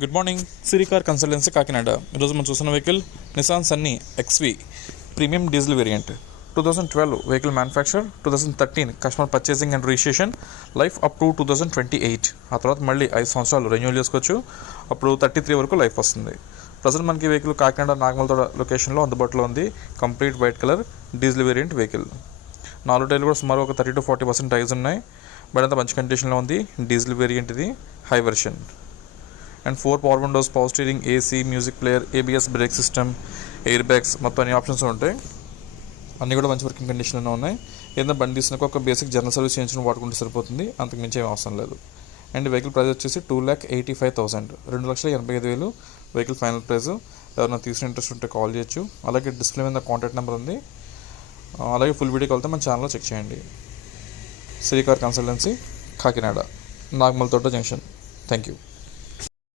Good morning, సిరి car consultancy Kakinada. ఈరోజు మనం చూస్తున్న vehicle Nissan Sunny XV premium diesel variant. 2012 vehicle manufacture, 2013 customer purchasing and registration, life up to 2028. ఆ తర్వాత మళ్ళీ 5 సంవత్సరాలు రెన్యూవల్ చేసుకోవచ్చు. అప్పుడు 33 వరకు లైఫ్ వస్తుంది. ప్రజెంట్ మనకి వెహికల్ కాకినాడ నాగమల్తోడ లొకేషన్లో అందుబాటులో ఉంది. Complete white colour diesel variant vehicle. 4 టైర్లు కూడా సుమారు ఒక 30 to 40% టైర్స్ ఉన్నాయి. బట్ అంతా మంచి కండిషన్లో ఉంది. డీజిల్ వేరియంట్ ఇది, high version. And 4 power Windows, power steering, AC, music player, ABS brake system, air bags, మొత్తం అన్ని ఆప్షన్స్ ఉంటాయి. అన్నీ కూడా మంచి వర్కింగ్ కండిషన్లో ఉన్నాయి. ఏదైనా బండి తీసుకున్నాక ఒక బేసిక్ జనరల్ సర్వీస్ చేయించడం వాడుకుంటే సరిపోతుంది, అంతకు మించి ఏం అవసరం లేదు. అండ్ వెహికల్ ప్రైస్ వచ్చేసి 2,85,000, 2,85,000 వెహికల్ ఫైనల్ ప్రైస్. ఎవరైనా తీసుకునే ఇంట్రెస్ట్ ఉంటే కాల్ చేయొచ్చు. అలాగే డిస్ప్లే మీద కాంటాక్ట్ నెంబర్ ఉంది. అలాగే ఫుల్ వీడియో కాల్తో మన ఛానల్లో చెక్ చేయండి. Siri car consultancy Kakinada, Nagamalthota junction. Thank you.